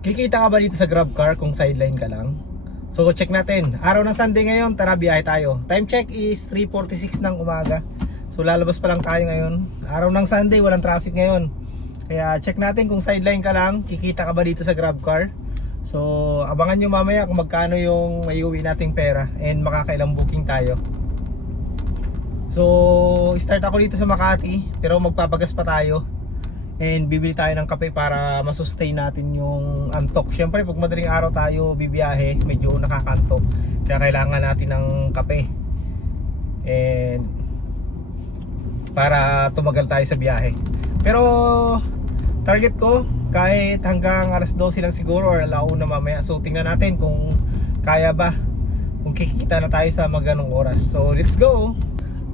Kikita ka ba dito sa GrabCar kung sideline ka lang? So check natin. Araw ng Sunday ngayon, tara biyahe tayo. Time check is 3:46 ng umaga. So lalabas pa lang tayo ngayon. Araw ng Sunday, walang traffic ngayon. Kaya check natin kung sideline ka lang, kikita ka ba dito sa GrabCar. So abangan nyo mamaya kung magkano yung maiuwi nating pera and makakailang booking tayo. So start ako dito sa Makati, pero magpapagas pa tayo. And bibili tayo ng kape para masustain natin yung antok. Siyempre pag madaling araw tayo bibiyahe, medyo nakakantok. Kaya kailangan natin ng kape. And para tumagal tayo sa biyahe. Pero target ko kahit hanggang alas 12 lang siguro or alauna mamaya. So tingnan natin kung kaya ba, kung kikita na tayo sa maganong oras. So let's go.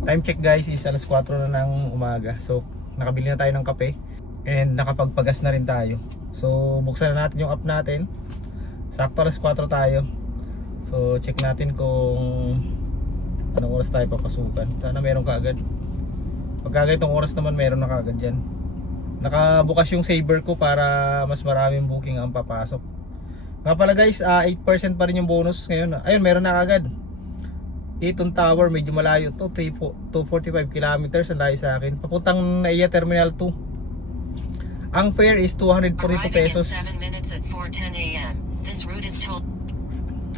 Time check guys is alas 4 na ng umaga. So nakabili na tayo ng kape and nakapagpagas na rin tayo. So buksan na natin yung app natin. Sakto alas 4 tayo. So check natin kung anong oras tayo papasukan. Sana meron kaagad. Pagka itong oras naman meron na kaagad dyan. Nakabukas yung saver ko para mas maraming booking ang papasok. Nga pala guys, 8% pa rin yung bonus ngayon. Ayun, meron na kaagad. Eton Tower, medyo malayo to, 245 kilometers ang layo sa akin. Papuntang NAIA Terminal 2. Ang fare is 242 pesos.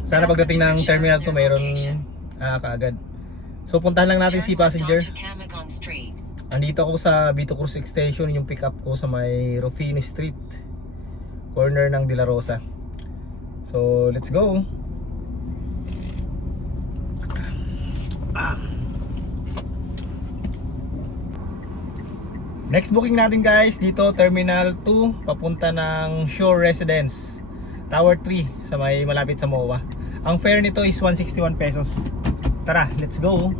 Sana pagdating ng Terminal 2 mayroon kaagad. So puntahan lang natin si passenger. Andito ako sa Vito Cruz Extension, yung pick up ko sa may Rufino Street, corner ng De La Rosa. So let's go. Next booking natin guys, dito Terminal 2 papunta ng Shore Residence Tower 3 sa may malapit sa MOA. Ang fare nito is 161 pesos. Tara, let's go.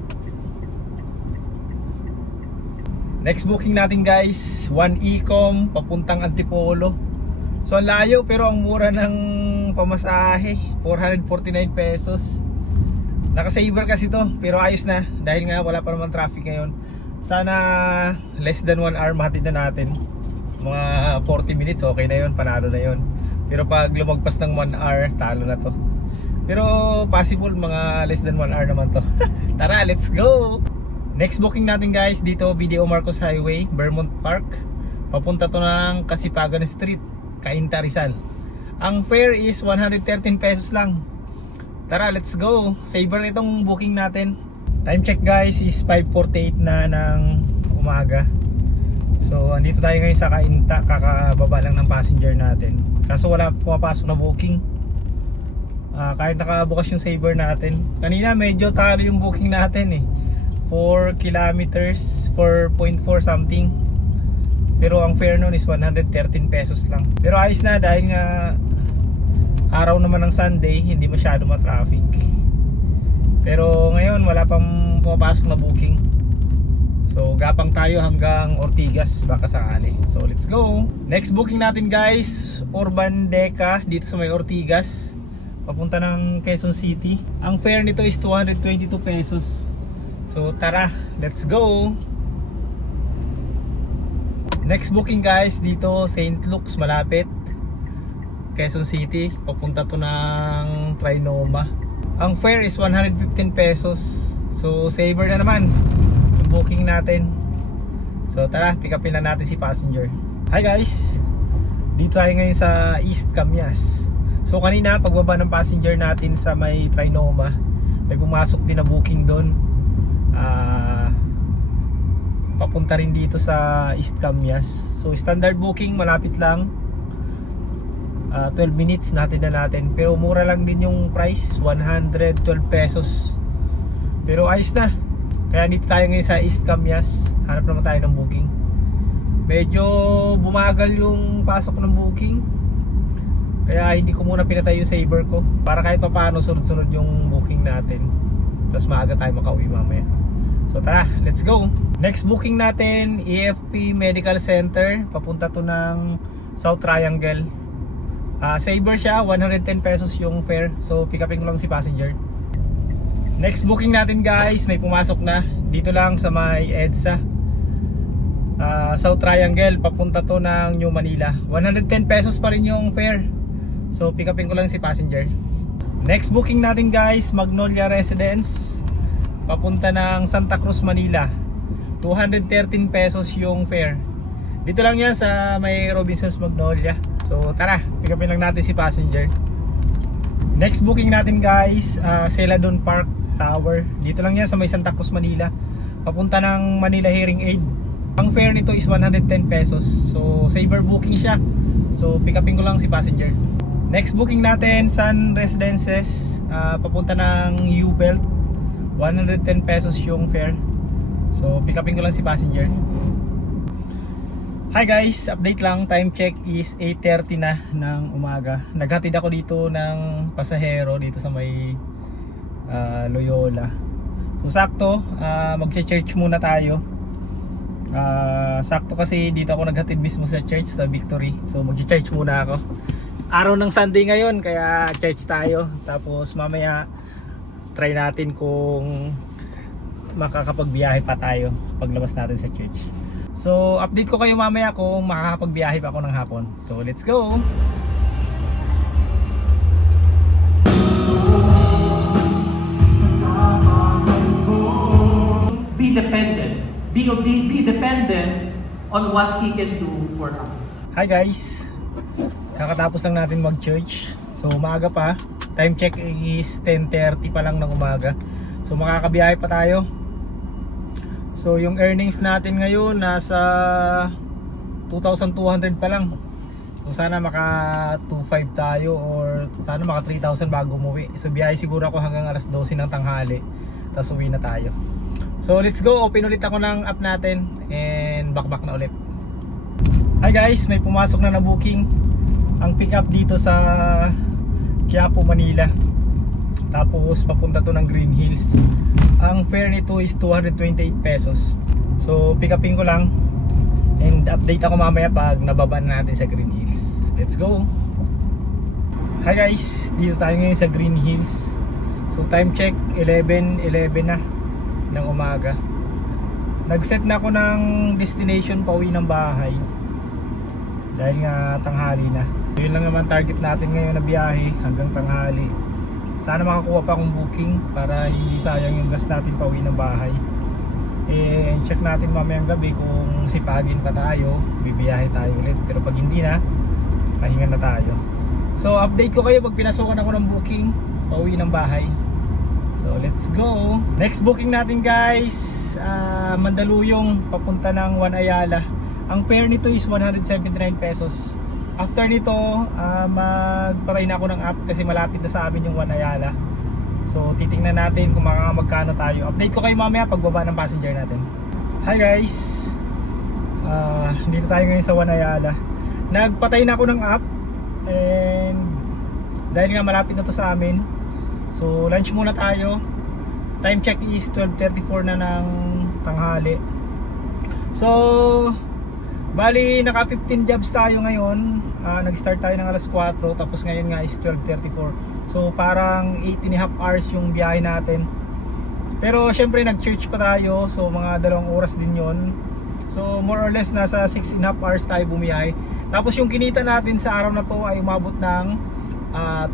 Next booking natin guys, 1 Ecom papuntang Antipolo. So ang layo pero ang mura ng pamasahe, 449 pesos. Naka-saver kasi to, pero ayos na dahil nga wala pa naman traffic ngayon. Sana less than 1 hour mahatid na natin. Mga 40 minutes okay na yun, panalo na yun. Pero pag lumagpas ng 1 hour, talo na to. Pero possible mga less than 1 hour naman to. Tara, let's go! Next booking natin guys, dito BDO Marcos Highway, Vermont Park. Papunta to ng Kasipagan Street, Cainta, Rizal. Ang fare is 113 pesos lang. Tara, let's go! Saver itong booking natin. Time check guys is 5:48 na ng umaga. So andito tayo ngayon sa Cainta, kakababa lang ng passenger natin. Kaso wala pumapasok na booking. Kahit nakabukas yung saver natin. Kanina medyo talo yung booking natin 4 kilometers, 4.4 something. Pero ang fare nun is 113 pesos lang. Pero ayos na dahil nga araw naman ng Sunday, hindi masyado ma-traffic. Pero ngayon wala pang pumapasok na booking. So gapang tayo hanggang Ortigas baka sakali. So let's go. Next booking natin guys, Urban Deca dito sa may Ortigas, papunta ng Quezon City. Ang fare nito is 222 pesos. So tara, let's go. Next booking guys, dito St. Luke's, malapit Quezon City, papunta to ng Trinoma. Ang fare is 115 pesos. So saver na naman yung booking natin. So tara, pick upin na natin si passenger. Hi guys, dito tayo ngayon sa East Camias. So kanina pagbaba ng passenger natin sa may Trinoma, may pumasok din na booking doon. Papunta rin dito sa East Camias. So standard booking, malapit lang. 12 minutes natin na natin. Pero mura lang din yung price, 112 pesos. Pero ayos na. Kaya dito tayo ngayon sa East Camias. Hanap naman tayo ng booking. Medyo bumagal yung pasok ng booking. Kaya hindi ko muna pinatay yung saver ko, para kahit pa paano sunod-sunod yung booking natin. Tapos maaga tayo makauwi mamaya. So tara, let's go. Next booking natin, EFP Medical Center. Papunta to ng South Triangle. Saver siya, 110 pesos yung fare. So pick upin ko lang si passenger. Next booking natin guys, may pumasok na. Dito lang sa may EDSA, South Triangle, papunta to ng New Manila. 110 pesos pa rin yung fare. So pick upin ko lang si passenger. Next booking natin guys, Magnolia Residence, papunta ng Santa Cruz, Manila. 213 pesos yung fare. Dito lang yan sa may Robinsons Magnolia. So tara, pick upin lang natin si passenger. Next booking natin guys, Celadon Park Tower. Dito lang yan sa may Santa Cruz, Manila, papunta ng Manila Hearing Aid. Ang fare nito is 110 pesos. So saver booking siya. So pick upin ko lang si passenger. Next booking natin, Sun Residences, papunta ng U-Belt. 110 pesos yung fare. So pick upin ko lang si passenger. Hi guys, update lang. Time check is 8:30 na ng umaga. Naghatid ako dito ng pasahero dito sa may Loyola. So sakto, magche-church muna tayo. Sakto kasi dito ako naghatid mismo sa church, sa Victory. So magche-church muna ako. Araw ng Sunday ngayon, kaya church tayo. Tapos mamaya try natin kung makakapagbiyahe pa tayo paglabas natin sa church. So update ko kayo mamaya kung makakapagbiyahe pa ako ng hapon. So let's go! Be dependent. Be dependent on what He can do for us. Hi guys! Kakatapos lang natin mag-church. So umaga pa. Time check is 10:30 pa lang ng umaga. So makakabiyahe pa tayo. So yung earnings natin ngayon nasa 2,200 pa lang. So sana maka 2,500 tayo or sana maka 3,000 bago umuwi. So biyahe siguro ako hanggang alas 12 ng tanghali. Tapos uwi na tayo. So let's go. Open ulit ako ng app natin and back na ulit. Hi guys, may pumasok na booking. Ang pick up dito sa Quiapo, Manila. Tapos papunta to ng Green Hills. Ang fare nito is 228 pesos. So pick upin ko lang and update ako mamaya pag nababa na natin sa Green Hills. Let's go. Hi guys, dito tayo ngayon sa Green Hills. So time check 11:11 na ng umaga. Nag-set na ako ng destination pauwi ng bahay dahil nga tanghali na. Yun lang naman target natin ngayon na biyahe hanggang tanghali. Sana makakuha pa akong booking para hindi sayang yung gas natin pauwi ng bahay. And check natin mamayang gabi kung sipagin pa tayo, bibiyahe tayo ulit. Pero pag hindi na, pahinga na tayo. So update ko kayo pag pinasukan ako ng booking pauwi ng bahay. So let's go. Next booking natin guys, Mandaluyong papunta ng One Ayala. Ang fare nito is 179 pesos. After nito, magpatay na ako ng app kasi malapit na sa amin yung One Ayala. So titingnan natin kung magkano tayo. Update ko kayo mamaya pagbaba ng passenger natin. Hi guys, dito tayo ngayon sa One Ayala. Nagpatay na ako ng app and dahil nga malapit na to sa amin, so lunch muna tayo. Time check is 12:34 na ng tanghali. So bali naka 15 jobs tayo ngayon. Nag-start tayo ng alas 4 tapos ngayon nga is 12:34. So parang 8.5 hours yung biyahe natin. Pero syempre nag-church pa tayo, so mga 2 oras din yon. So more or less nasa 6.5 hours tayo bumiyahe. Tapos yung kinita natin sa araw na to ay umabot ng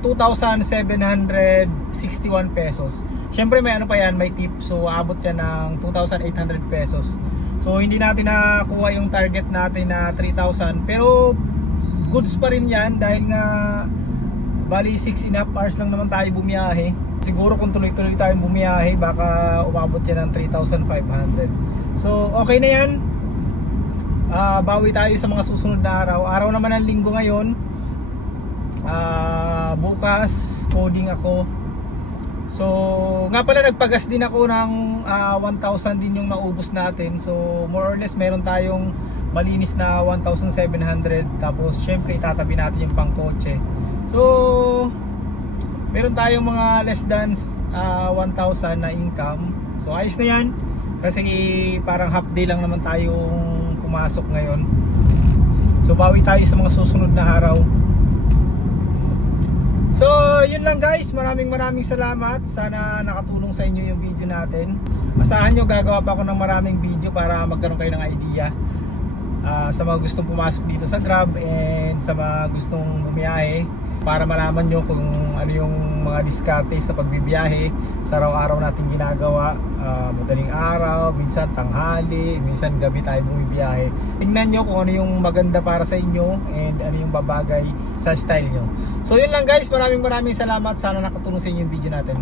2,761 pesos. Syempre may ano pa yan, may tip. So aabot yan ng 2,800 pesos. So hindi natin nakuha yung target natin na 3,000. Pero goods pa rin yan dahil nga bali 6.5 hours lang naman tayo bumiyahe. Siguro kung tuloy-tuloy tayong bumiyahe baka umabot yan ng 3,500. So okay na yan. Bawi tayo sa mga susunod na araw. Araw naman ng linggo ngayon. Bukas coding ako. So nga pala nagpagas din ako ng 1,000 din yung naubos natin. So more or less meron tayong malinis na 1,700. Tapos syempre itatabi natin yung pangkotse. So meron tayong mga less than 1,000 na income. So ayos na yan. Kasi parang half day lang naman tayong pumasok ngayon. So bawi tayo sa mga susunod na araw. So yun lang guys, maraming salamat. Sana nakatulong sa inyo yung video natin. Asahan nyo gagawa pa ako ng maraming video para magkaroon kayo ng idea sa mga gustong pumasok dito sa Grab and sa mga gustong bumiyahe. para malaman nyo kung ano yung mga diskarte sa pagbibiyahe sa araw-araw natin ginagawa. Madaling araw, minsan tanghali, minsan gabi tayo bumibiyahe. Tingnan nyo kung ano yung maganda para sa inyo and ano yung babagay sa style nyo. So yun lang guys, maraming salamat. Sana nakatulong sa inyo yung video natin.